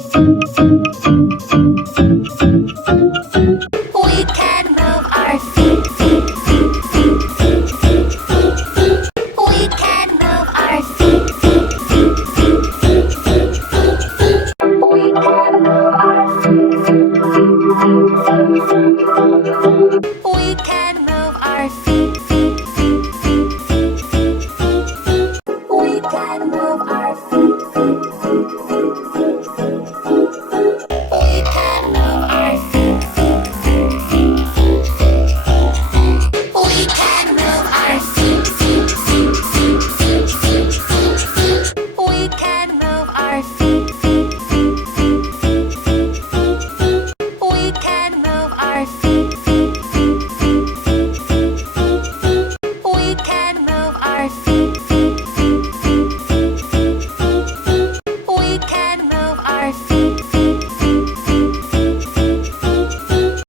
We can move our feet, feet, feet, feet, feet, feet, feet. We can move our feet, feet, feet, feet, feet, feet, feet, feet. We can move our feet, feet, feet, feet, feet, feet, feet. We can move our feet, feet, feet, feet, feet, feet, feet, feet. We can move our feet, feet, feet, feet, feet, feet, feet, feet. We can move our feet, feet, feet, feet, feet, feet, feet, feet. We can move our feet, feet, feet, feet, feet, feet, feet, feet. We can move our feet, feet, feet, feet, feet, feet, feet, feet. We can move our feet, feet, feet, feet, feet, feet, feet, feet. We can move our feet, feet, feet, feet, feet, feet, feet, feet. We can move our feet.